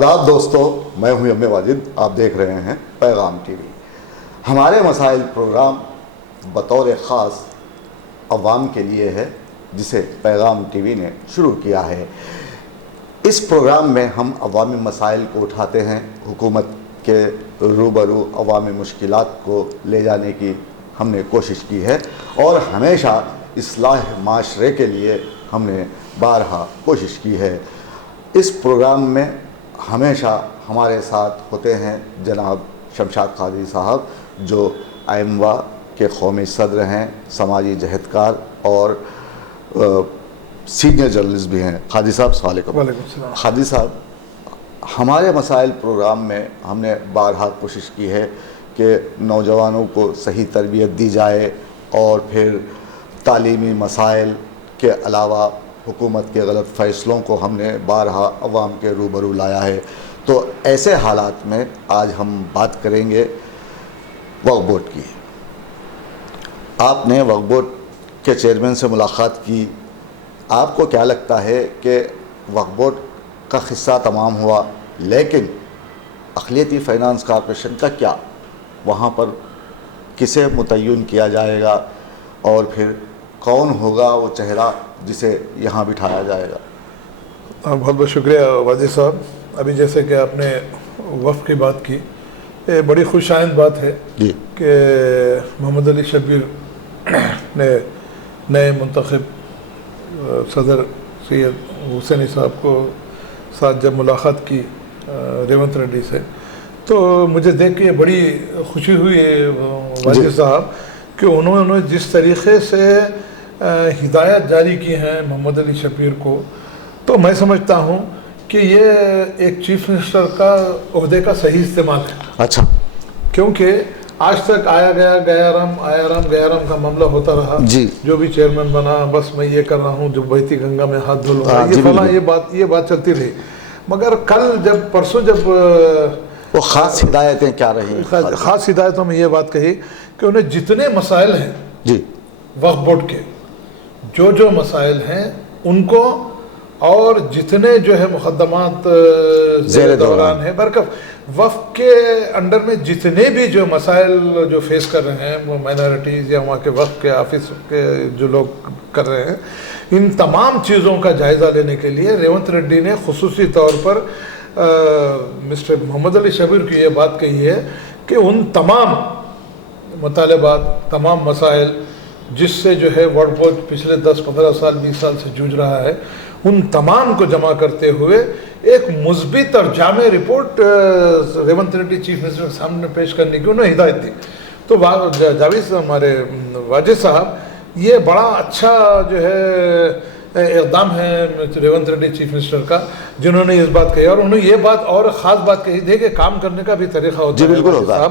آداب دوستو، میں ہوں ایم واجد، آپ دیکھ رہے ہیں پیغام ٹی وی۔ ہمارے مسائل پروگرام بطور خاص عوام کے لیے ہے، جسے پیغام ٹی وی نے شروع کیا ہے۔ اس پروگرام میں ہم عوامی مسائل کو اٹھاتے ہیں، حکومت کے روبرو عوامی مشکلات کو لے جانے کی ہم نے کوشش کی ہے، اور ہمیشہ اصلاح معاشرے کے لیے ہم نے بارہا کوشش کی ہے۔ اس پروگرام میں ہمیشہ ہمارے ساتھ ہوتے ہیں جناب شمشاد قادری صاحب، جو آئموا کے قومی صدر ہیں، سماجی جہدکار اور سینئر جرنلسٹ بھی ہیں۔ قادری صاحب السلام علیکم۔ وعلیکم السلام۔ قادری صاحب، ہمارے مسائل پروگرام میں ہم نے بارہا کوشش کی ہے کہ نوجوانوں کو صحیح تربیت دی جائے، اور پھر تعلیمی مسائل کے علاوہ حکومت کے غلط فیصلوں کو ہم نے بارہا عوام کے روبرو لایا ہے۔ تو ایسے حالات میں آج ہم بات کریں گے وقف بورڈ کی۔ آپ نے وقف بورڈ کے چیئرمین سے ملاقات کی، آپ کو کیا لگتا ہے کہ وقف بورڈ کا قصہ تمام ہوا، لیکن اقلیتی فائنانس کارپوریشن کا کیا؟ وہاں پر کسے متعین کیا جائے گا، اور پھر کون ہوگا وہ چہرہ جسے یہاں بٹھایا جائے گا؟ بہت بہت شکریہ واجد صاحب۔ ابھی جیسے کہ آپ نے وقف کی بات کی، یہ بڑی خوش آئند بات ہے جی کہ محمد علی شبیر نے نئے منتخب صدر سید حسینی صاحب کو ساتھ جب ملاقات کی ریونت ریڈی سے، تو مجھے دیکھ کے بڑی خوشی ہوئی واجد صاحب کہ انہوں نے جس طریقے سے ہدایت جاری کی ہیں محمد علی شبیر کو، تو میں سمجھتا ہوں کہ یہ ایک چیف منسٹر کا عہدے کا صحیح استعمال ہے۔ اچھا، کیونکہ آج تک آیا گیا گیا رام کا معاملہ ہوتا رہا، جی جو بھی چیئرمین بنا بس میں یہ کر رہا ہوں، جو بہتی گنگا میں ہاتھ دھل رہا جی یہ فلاں، بالکل۔ یہ بات چلتی رہی۔ مگر کل پرسوں جب وہ خاص ہدایتیں کیا رہی؟ خاص ہدایتوں میں یہ بات کہی کہ انہیں جتنے مسائل ہیں جی وقف بورڈ کے، جو مسائل ہیں ان کو، اور جتنے جو ہے مقدمات زیر دوران ہیں برکف وقف کے انڈر میں، جتنے بھی جو مسائل جو فیس کر رہے ہیں وہ مائنارٹیز یا وہاں کے وقف کے آفس کے جو لوگ کر رہے ہیں، ان تمام چیزوں کا جائزہ لینے کے لیے ریونت ریڈی نے خصوصی طور پر مسٹر محمد علی شبیر کی یہ بات کہی ہے کہ ان تمام مطالبات، تمام مسائل جس سے جو ہے وقف بورڈ پچھلے 10-15 سال 20 سال سے جوجھ رہا ہے، ان تمام کو جمع کرتے ہوئے ایک مثبت اور جامع report Revanth Reddy chief minister کے سامنے پیش کرنے کی انہوں نے ہدایت دی۔ تو جاوید ہمارے واجد صاحب، یہ بڑا اچھا جو ہے اقدام ہے ریونت ریڈی چیف منسٹر کا، جنہوں نے اس بات کہی، اور انہوں نے یہ بات اور خاص بات کہی تھی کہ کام کرنے کا بھی طریقہ ہوتا ہے بالکل ہوتا ہے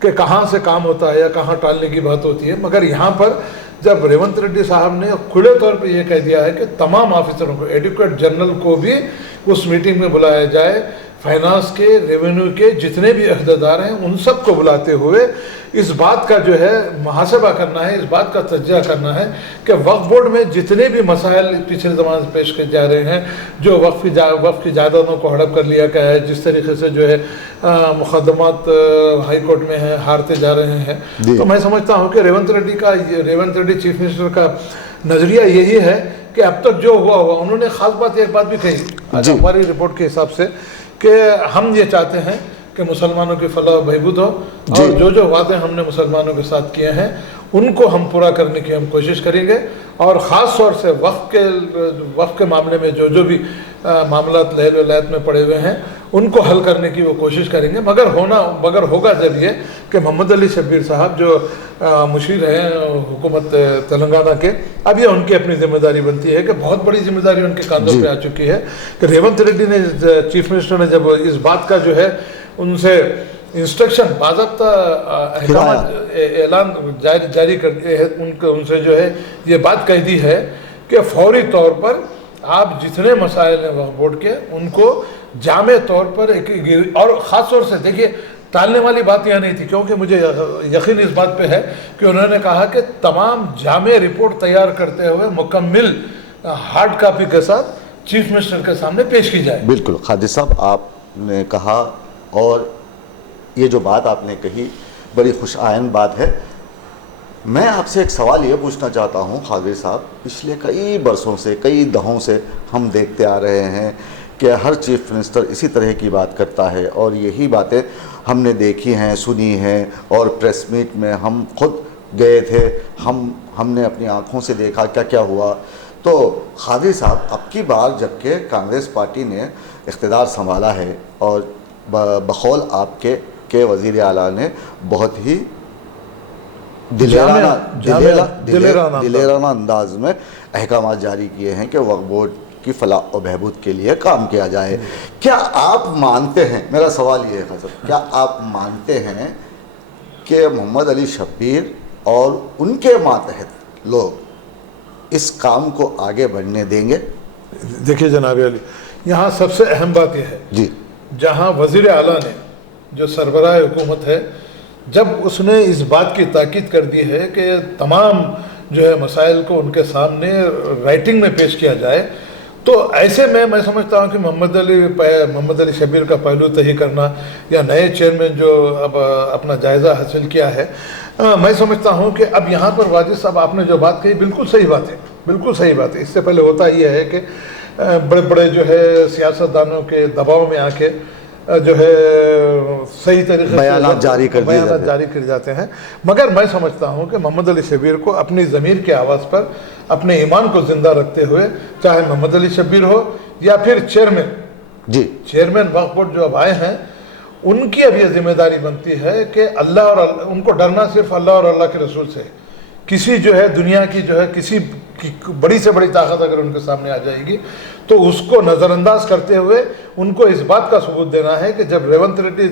کہ کہاں سے کام ہوتا ہے یا کہاں ٹالنے کی بات ہوتی ہے۔ مگر یہاں پر جب ریونت ریڈی صاحب نے کھلے طور پہ یہ کہہ دیا ہے کہ تمام آفیسروں کو، ایڈوکیٹ جنرل کو بھی اس میٹنگ میں بلایا جائے، فائنانس کے، ریونیو کے جتنے بھی عہدیدار ہیں ان سب کو بلاتے ہوئے اس بات کا جو ہے محاسبہ کرنا ہے، اس بات کا تجزیہ کرنا ہے کہ وقف بورڈ میں جتنے بھی مسائل پچھلے زمانے سے پیش کیے جا رہے ہیں، جو وقف کی جائیدادوں کو ہڑپ کر لیا گیا ہے، جس طریقے سے جو ہے مقدمات ہائی کورٹ میں ہیں، ہارتے جا رہے ہیں، تو میں سمجھتا ہوں کہ ریونت ریڈی چیف منسٹر کا نظریہ یہی ہے کہ اب تک جو ہوا انہوں نے خاص بات ایک بات بھی کہی ہماری رپورٹ کے حساب سے کہ ہم یہ چاہتے ہیں کہ مسلمانوں کی فلاح و بہبود ہو، اور جو وعدے ہم نے مسلمانوں کے ساتھ کیے ہیں ان کو ہم پورا کرنے کی ہم کوشش کریں گے، اور خاص طور سے وقف کے معاملے میں جو بھی معاملات لہر ولایت میں پڑے ہوئے ہیں ان کو حل کرنے کی وہ کوشش کریں گے۔ مگر ہوگا جب یہ کہ محمد علی شبیر صاحب جو مشیر ہیں حکومت تلنگانہ کے، اب یہ ان کی اپنی ذمہ داری بنتی ہے کہ بہت بڑی ذمہ داری ان کے کاندھوں پہ آ چکی ہے کہ ریونت ریڈی نے، چیف منسٹر نے جب اس بات کا جو ہے ان سے انسٹرکشن، باضابطہ اعلان جاری کرتے ہیں، ان سے جو ہے یہ بات کہہ دی ہے کہ فوری طور پر آپ جتنے مسائل ہیں وقف بورڈ کے ان کو جامع طور پر اور خاص طور سے دیکھیے ٹالنے والی بات یہاں نہیں تھی، کیونکہ مجھے یقین اس بات پہ ہے کہ انہوں نے کہا کہ تمام جامع رپورٹ تیار کرتے ہوئے مکمل ہارڈ کاپی کے ساتھ چیف منسٹر کے سامنے پیش کی جائے۔ بالکل قادری صاحب، آپ نے کہا اور یہ جو بات آپ نے کہی بڑی خوش آئند بات ہے. میں آپ سے ایک سوال یہ پوچھنا چاہتا ہوں قادری صاحب، پچھلے کئی برسوں سے، کئی دہوں سے ہم دیکھتے آ رہے ہیں کہ ہر چیف منسٹر اسی طرح کی بات کرتا ہے، اور یہی باتیں ہم نے دیکھی ہیں، سنی ہیں، اور پریس میٹ میں ہم خود گئے تھے، ہم نے اپنی آنکھوں سے دیکھا کیا کیا ہوا. تو قادری صاحب، اب کی بار جب کہ کانگریس پارٹی نے اقتدار سنبھالا ہے اور بقول آپ کے وزیر اعلیٰ نے بہت ہی دلیرانہ انداز میں احکامات جاری کیے ہیں کہ وقف بورڈ کی فلاح و بہبود کے لیے کام کیا جائے. کیا آپ مانتے ہیں، میرا سوال یہ ہے حضرت، کیا آپ مانتے ہیں کہ محمد علی شبیر اور ان کے ماتحت لوگ اس کام کو آگے بڑھنے دیں گے؟ دیکھیے جناب علی، یہاں سب سے اہم بات یہ ہے، جی، جہاں وزیر اعلیٰ نے جو سربراہ حکومت ہے، جب اس نے اس بات کی تاکید کر دی ہے کہ تمام جو ہے مسائل کو ان کے سامنے رائٹنگ میں پیش کیا جائے، تو ایسے میں سمجھتا ہوں کہ محمد علی شبیر کا پہلو تہی کرنا یا نئے چیئرمین جو اب اپنا جائزہ حاصل کیا ہے، میں سمجھتا ہوں کہ اب یہاں پر واجد صاحب آپ نے جو بات کہی بالکل صحیح بات ہے، بالکل صحیح بات ہے. اس سے پہلے ہوتا یہ ہے کہ بڑے بڑے جو ہے سیاستدانوں کے دباؤ میں آ کے جو ہے صحیح طریقے سے بیانات جاری کر جاتے ہیں. مگر میں سمجھتا ہوں کہ محمد علی شبیر کو اپنی ضمیر کے آواز پر اپنے ایمان کو زندہ رکھتے ہوئے، چاہے محمد علی شبیر ہو یا پھر چیئرمین وقف بورڈ جو اب آئے ہیں، ان کی اب یہ ذمہ داری بنتی ہے کہ ان کو ڈرنا صرف اللہ اور اللہ کے رسول سے ہے. کسی جو ہے دنیا کی جو ہے کسی کی بڑی سے بڑی طاقت اگر ان کے سامنے آ جائے گی تو اس کو نظر انداز کرتے ہوئے ان کو اس بات کا ثبوت دینا ہے کہ جب ریونت ریڈی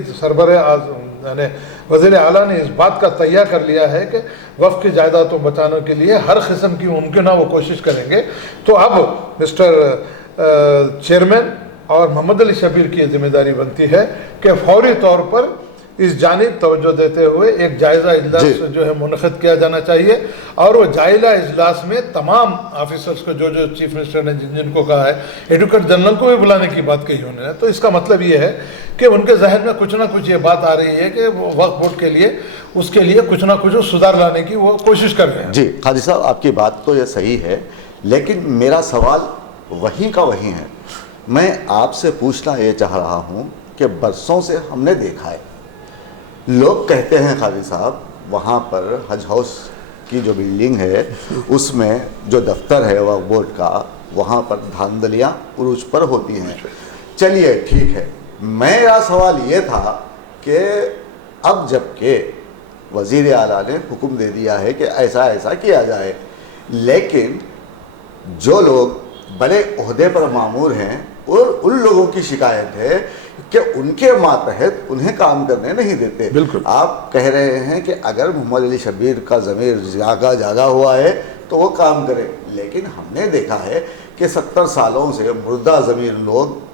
یعنی وزیر اعلیٰ نے اس بات کا تیار کر لیا ہے کہ وقف کی جائیدادوں بچانے کے لیے ہر قسم کی ممکنہ وہ کوشش کریں گے، تو اب مسٹر چیئرمین اور محمد علی شبیر کی یہ ذمہ داری بنتی ہے کہ فوری طور پر اس جانب توجہ دیتے ہوئے ایک جائزہ اجلاس جو ہے منعقد کیا جانا چاہیے، اور وہ جائزہ اجلاس میں تمام آفیسرز کو جو چیف منسٹر نے جن کو کہا ہے، ایڈوکیٹ جنرل کو بھی بلانے کی بات کہی انہوں نے، تو اس کا مطلب یہ ہے کہ ان کے ذہن میں کچھ نہ کچھ یہ بات آ رہی ہے کہ وقف بورڈ کے لیے اس کے لیے کچھ نہ کچھ سدھار لانے کی وہ کوشش کر رہے ہیں. جی قاضی صاحب، آپ کی بات تو یہ صحیح ہے، لیکن میرا سوال وہیں کا وہیں ہے. میں آپ سے پوچھنا یہ چاہ رہا ہوں کہ برسوں سے ہم نے دیکھا ہے، لوگ کہتے ہیں قاضی صاحب وہاں پر حج ہاؤس کی جو بلڈنگ ہے اس میں جو دفتر ہے وقف بورڈ کا، وہاں پر دھاندلیاں عروج پر ہوتی ہیں. چلیے ٹھیک ہے، میرا سوال یہ تھا کہ اب جب کہ وزیر اعلیٰ نے حکم دے دیا ہے کہ ایسا ایسا کیا جائے، لیکن جو لوگ بڑے عہدے پر مامور ہیں اور ان لوگوں کی شکایت ہے کہ ان کے ماتحت انہیں کام کرنے نہیں دیتے. بالکل آپ کہہ رہے ہیں کہ اگر محمد علی شبیر کا ضمیر جاگا ہوا ہے تو وہ کام کرے، لیکن ہم نے دیکھا ہے کہ 70 سالوں سے مردہ ضمیر لوگ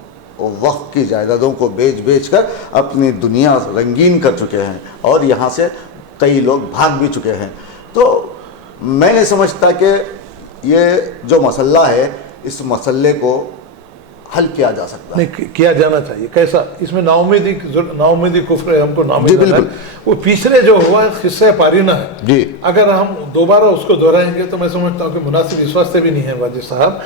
وقت کی جائیدادوں کو بیچ کر اپنی دنیا رنگین کر چکے ہیں اور یہاں سے کئی لوگ بھاگ بھی چکے ہیں. تو میں نہیں سمجھتا کہ یہ جو مسئلہ ہے اس مسئلے کو حل کیا جا سکتا ہے. نہیں کیا جانا چاہیے. کیسا؟ اس میں ناامیدی کفر ہے، ہم کو ناامید ہے. وہ پچھلے جو ہوا ہے قصہ پارینہ ہے جی، اگر ہم دوبارہ اس کو دہرائیں گے تو میں سمجھتا ہوں کہ مناسب اس واسطے بھی نہیں ہے واجد صاحب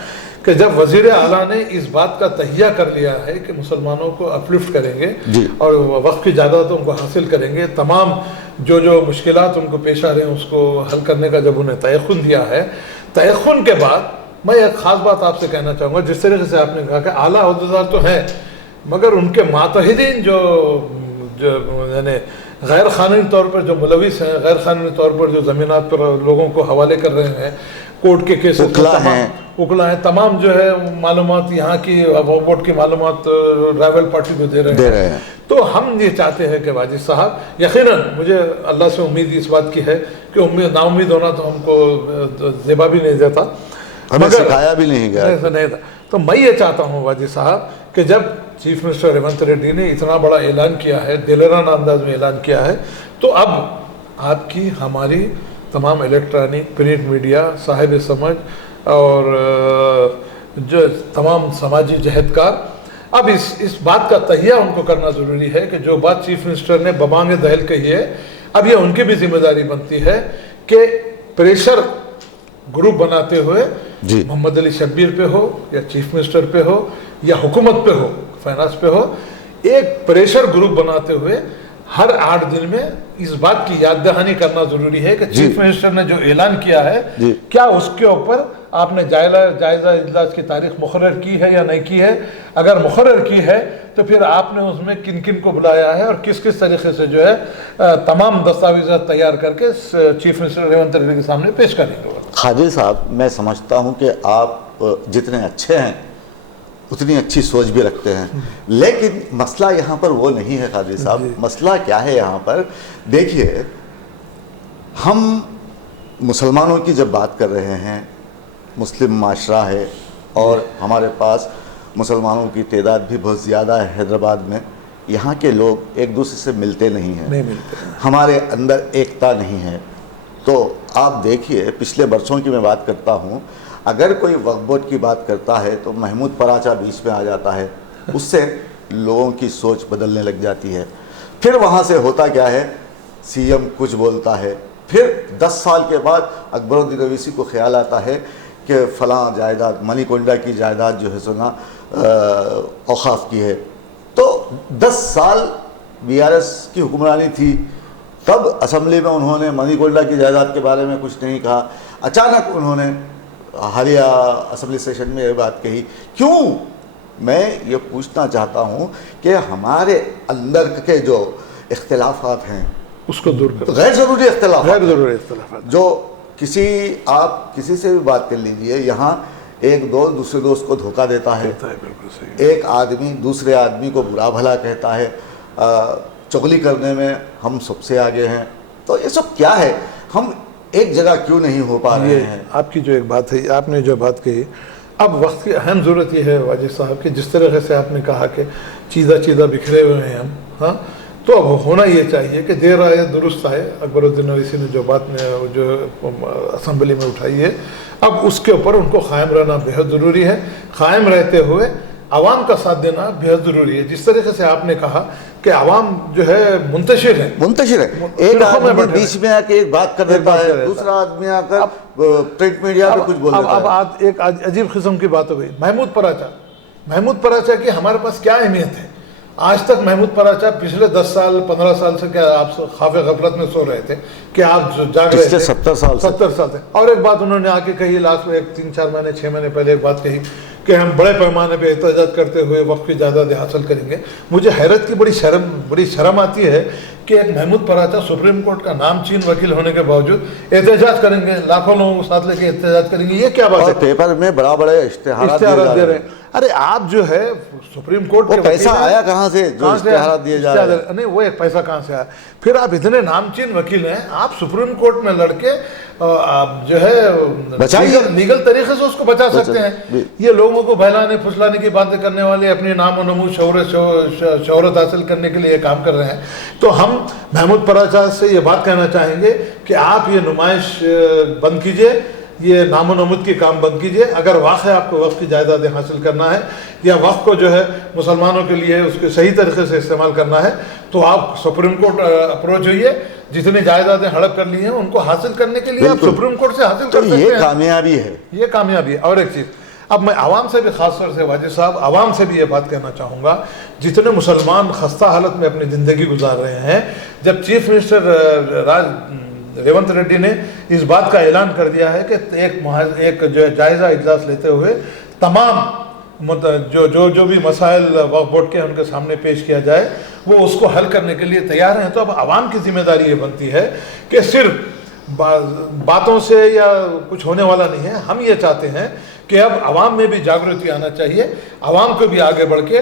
کہ جب وزیر اعلیٰ نے اس بات کا تہیہ کر لیا ہے کہ مسلمانوں کو اپلفٹ کریں گے اور وقف کی جائیدادوں کو حاصل کریں گے، تمام جو مشکلات ان کو پیش آ رہے ہیں اس کو حل کرنے کا جب انہیں تیقن دیا ہے، تیقن کے بعد میں ایک خاص بات آپ سے کہنا چاہوں گا. جس طریقے سے آپ نے کہا کہ اعلیٰ عہدیدار تو ہیں مگر ان کے ماتحدین جو یعنی غیر قانونی طور پر جو ملوث ہیں، غیر قانونی طور پر جو زمینات پر لوگوں کو حوالے کر رہے ہیں، کورٹ کے کیسز اکلا ہیں، تمام جو ہے معلومات یہاں کی وقف بورڈ کی معلومات رائیول پارٹی کو دے رہے ہیں. تو ہم یہ چاہتے ہیں کہ واجد صاحب، یقیناً مجھے اللہ سے امید اس بات کی ہے کہ نا امید ہونا تو ہم کو زیبا بھی نہیں دیتا، ہمیں سکھایا بھی نہیں گیا. تو میں یہ چاہتا ہوں واجد صاحب کہ جب چیف منسٹر ریونت ریڈی نے اتنا بڑا اعلان کیا ہے، دلیرانہ انداز میں اعلان کیا ہے، تو اب آپ کی ہماری تمام الیکٹرانک پرنٹ میڈیا صاحب سمجھ اور جو تمام سماجی جہدکار اب اس بات کا تہیہ ان کو کرنا ضروری ہے کہ جو بات چیف منسٹر نے ببانگ دہل کہی ہے، اب یہ ان کی بھی ذمہ داری بنتی ہے کہ پریشر گروپ بناتے ہوئے جی محمد علی شبیر پہ ہو یا چیف منسٹر پہ ہو یا حکومت پہ ہو، فائنانس پہ ہو، ایک پریشر گروپ بناتے ہوئے ہر 8 دن میں اس بات کی یاد دہانی کرنا ضروری ہے کہ چیف منسٹر نے جو اعلان کیا ہے کیا اس کے اوپر آپ نے جائزہ اجلاس کی تاریخ مقرر کی ہے یا نہیں کی ہے، اگر مقرر کی ہے تو پھر آپ نے اس میں کن کن کو بلایا ہے اور کس کس طریقے سے جو ہے تمام دستاویزات تیار کر کے چیف منسٹر ریونت ریڈی کے سامنے پیش کریں گے۔ خادر صاحب، میں سمجھتا ہوں کہ آپ جتنے اچھے ہیں اتنی اچھی سوچ بھی رکھتے ہیں، لیکن مسئلہ یہاں پر وہ نہیں ہے خادر صاحب۔ مسئلہ کیا ہے یہاں پر؟ دیکھیے، ہم مسلمانوں کی جب بات کر رہے ہیں، مسلم معاشرہ ہے اور ہمارے پاس مسلمانوں کی تعداد بھی بہت زیادہ ہے حیدرآباد میں، یہاں کے لوگ ایک دوسرے سے ملتے نہیں ہیں، ہمارے اندر ایکتا نہیں ہے۔ تو آپ دیکھیے، پچھلے برسوں کی میں بات کرتا ہوں، اگر کوئی وقف بورڈ کی بات کرتا ہے تو محمود پراچا بیچ میں آ جاتا ہے، اس سے لوگوں کی سوچ بدلنے لگ جاتی ہے۔ پھر وہاں سے ہوتا کیا ہے، سی ایم کچھ بولتا ہے، پھر 10 سال کے بعد اکبر الدین اویسی کو خیال آتا ہے کہ فلاں جائیداد، منی کونڈا کی جائیداد جو ہے سنا اوقاف کی ہے۔ تو 10 سال BRS کی حکمرانی تھی، تب اسمبلی میں انہوں نے منی کونڈا کی جائیداد کے بارے میں کچھ نہیں کہا، اچانک انہوں نے حالیہ اسمبلی سیشن میں یہ بات کہی۔ کیوں؟ میں یہ پوچھنا چاہتا ہوں کہ ہمارے اندر کے جو اختلافات ہیں اس کو دور کریں، غیر ضروری اختلافات، غیر ضروری اختلافات، جو آپ کسی سے بھی بات کر لیجئے، یہاں ایک دوست دوسرے دوست کو دھوکہ دیتا ہے، بالکل صحیح، ایک آدمی دوسرے آدمی کو برا بھلا کہتا ہے، چغلی کرنے میں ہم سب سے آگے ہیں۔ تو یہ سب کیا ہے؟ ہم ایک جگہ کیوں نہیں ہو پا رہے ہیں؟ آپ کی جو ایک بات ہے، آپ نے جو بات کہی، اب وقت کی اہم ضرورت یہ ہے واجد صاحب کہ جس طریقے سے آپ نے کہا کہ چیزہ بکھرے ہوئے ہیں ہم، ہاں، تو اب ہونا یہ چاہیے کہ دیر آئے درست آئے۔ اکبر الدین اویسی نے جو بات جو اسمبلی میں اٹھائی ہے، اب اس کے اوپر ان کو قائم رہنا بہت ضروری ہے، قائم رہتے ہوئے عوام کا ساتھ دینا بہت ضروری ہے۔ جس طریقے سے آپ نے کہا کہ عوام جو ہے منتشر ہے، ایک آدمی بیچ میں آ کے ایک بات کر دیتا ہے، دوسرا آدمی آ کر پرنٹ میڈیا پہ کچھ بول دیتا ہے۔ اب ایک عجیب قسم کی بات ہو گئی، محمود پراچا کی ہمارے پاس کیا اہمیت ہے؟ آج تک محمود پراچا پچھلے 10 سال 15 سال سے کیا آپ خواب غفلت میں سو رہے تھے کہ آپ جاگ رہے تھے؟ 70 سال سے۔ اور ایک بات انہوں نے آ کے کہی لاسٹ میں 3-4 مہینے 6 مہینے پہلے ایک بات کہی کہ ہم بڑے پیمانے پہ احتجاج کرتے ہوئے وقف کی جائیدادیں حاصل کریں گے۔ مجھے حیرت کی بڑی شرم آتی ہے کہ ایک محمود پراچا سپریم کورٹ کا نام چین وکیل ہونے کے باوجود احتجاج کریں گے، لاکھوں لوگوں کو ساتھ لے کے احتجاج کریں گے، یہ کیا بات ہے؟ پیپر میں بڑے اشتہارات دے رہے ہیں۔ ارے آپ جو ہے سپریم کورٹ کے پیسہ آیا کہاں سے جو اشتہارات دیے جا رہے ہیں؟ نہیں، وہ ایک پیسہ کہاں سے آیا؟ پھر آپ اتنے نامچین وکیل ہیں، آپ سپریم کورٹ میں لڑ کے آپ جو ہے لیگل طریقے سے اس کو بچا سکتے ہیں۔ یہ لوگوں کو بہلانے پھسلانے کی باتیں کرنے والے اپنے نام و نمود شہرت حاصل کرنے کے لیے یہ کام کر رہے ہیں۔ تو ہم محمود پراچا سے یہ بات کہنا چاہیں گے کہ آپ یہ نمائش بند کیجئے، یہ نام و نمود کی کام بند کیجئے۔ اگر واقعی آپ کو وقف کی جائیدادیں حاصل کرنا ہے یا وقف کو جو ہے مسلمانوں کے لیے اس کے صحیح طریقے سے استعمال کرنا ہے تو آپ سپریم کورٹ اپروچ ہوئیے، جتنی جائیدادیں ہڑپ کر لی ہیں ان کو حاصل کرنے کے لیے آپ سپریم کورٹ سے حاصل کر سکتے ہیں۔ یہ کامیابی ہے، یہ کامیابی ہے۔ اور ایک چیز، اب میں عوام سے بھی خاص طور سے واجد صاحب عوام سے بھی یہ بات کہنا چاہوں گا، جتنے مسلمان خستہ حالت میں اپنی زندگی گزار رہے ہیں، جب چیف منسٹر ریونت ریڈی نے اس بات کا اعلان کر دیا ہے کہ ایک جو جائزہ اجلاس لیتے ہوئے تمام جو بھی مسائل وقف بورڈ کے ان کے سامنے پیش کیا جائے وہ اس کو حل کرنے کے لیے تیار ہیں، تو اب عوام کی ذمہ داری یہ بنتی ہے کہ صرف باتوں سے یا کچھ ہونے والا نہیں ہے۔ ہم یہ چاہتے ہیں کہ اب عوام میں بھی جاگرتی آنا چاہیے، عوام کو بھی آگے بڑھ کے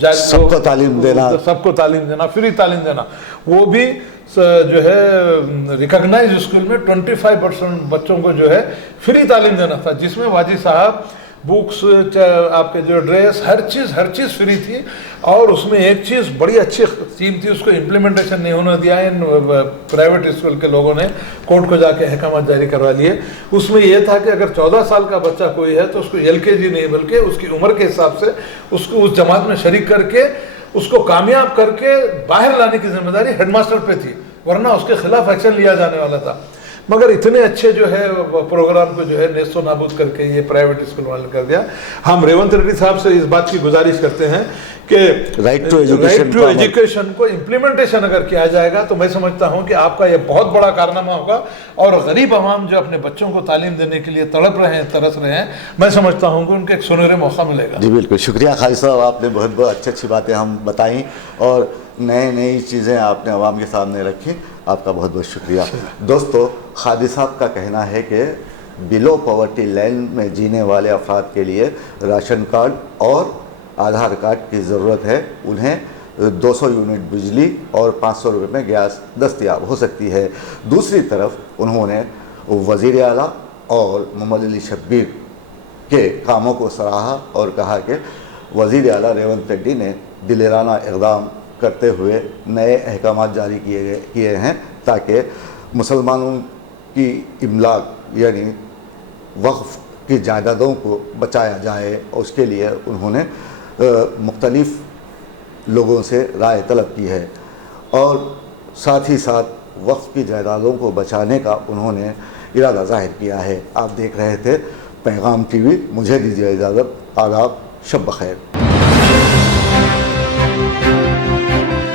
سب کو تعلیم دینا، سب کو تعلیم دینا، فری تعلیم دینا، وہ بھی جو ہے ریکگنائز اسکول میں 25% بچوں کو جو ہے فری تعلیم دینا تھا، جس میں واجد صاحب بکس، آپ کے جو ڈریس، ہر چیز فری تھی. اور اس میں ایک چیز بڑی اچھی تھیم تھی، اس کو امپلیمنٹیشن نہیں ہونے دیا ان پرائیویٹ اسکول کے لوگوں نے، کورٹ کو جا کے احکامات جاری کروا لیے. اس میں یہ تھا کہ اگر 14 سال کا بچہ کوئی ہے تو اس کو LKG نہیں بلکہ اس کی عمر کے حساب سے اس کو اس جماعت میں شریک کر کے اس کو کامیاب کر کے باہر لانے کی ذمہ داری ہیڈ ماسٹر پہ تھی، ورنہ اس کے خلاف ایکشن لیا جانے والا تھا. مگر اتنے اچھے جو ہے پروگرام کو جو ہے نیست و نابود کر کے یہ پرائیویٹ اسکول والے کر دیا. ہم ریونت ریڈی صاحب سے اس بات کی گزارش کرتے ہیں کہ رائٹ ٹو ایجوکیشن کو امپلیمنٹیشن اگر کیا جائے گا تو میں سمجھتا ہوں کہ آپ کا یہ بہت بڑا کارنامہ ہوگا. اور غریب عوام جو اپنے بچوں کو تعلیم دینے کے لیے تڑپ رہے ہیں، ترس رہے ہیں، میں سمجھتا ہوں کہ ان کو ایک سنہرے موقع ملے گا. جی بالکل، شکریہ خالد صاحب، آپ نے بہت اچھی باتیں ہم بتائیں اور نئی چیزیں آپ نے عوام کے سامنے رکھی. آپ کا بہت شکریہ. دوستو، خالد صاحب کا کہنا ہے کہ بلو پاورٹی لائن میں جینے والے افراد کے لیے راشن کارڈ اور آدھار کارڈ کی ضرورت ہے. انہیں 200 یونٹ بجلی اور 500 روپے میں گیس دستیاب ہو سکتی ہے. دوسری طرف انہوں نے وزیر اعلیٰ اور محمد علی شبیر کے کاموں کو سراہا اور کہا کہ وزیر اعلیٰ ریونت ریڈی نے دلیرانہ اقدام کرتے ہوئے نئے احکامات جاری کیے ہیں تاکہ مسلمانوں کی املاک یعنی وقف کی جائیدادوں کو بچایا جائے. اور اس کے لیے انہوں نے مختلف لوگوں سے رائے طلب کی ہے اور ساتھ ہی ساتھ وقف کی جائیدادوں کو بچانے کا انہوں نے ارادہ ظاہر کیا ہے. آپ دیکھ رہے تھے پیغام TV. مجھے دیجیے اجازت. آداب، شب بخیر.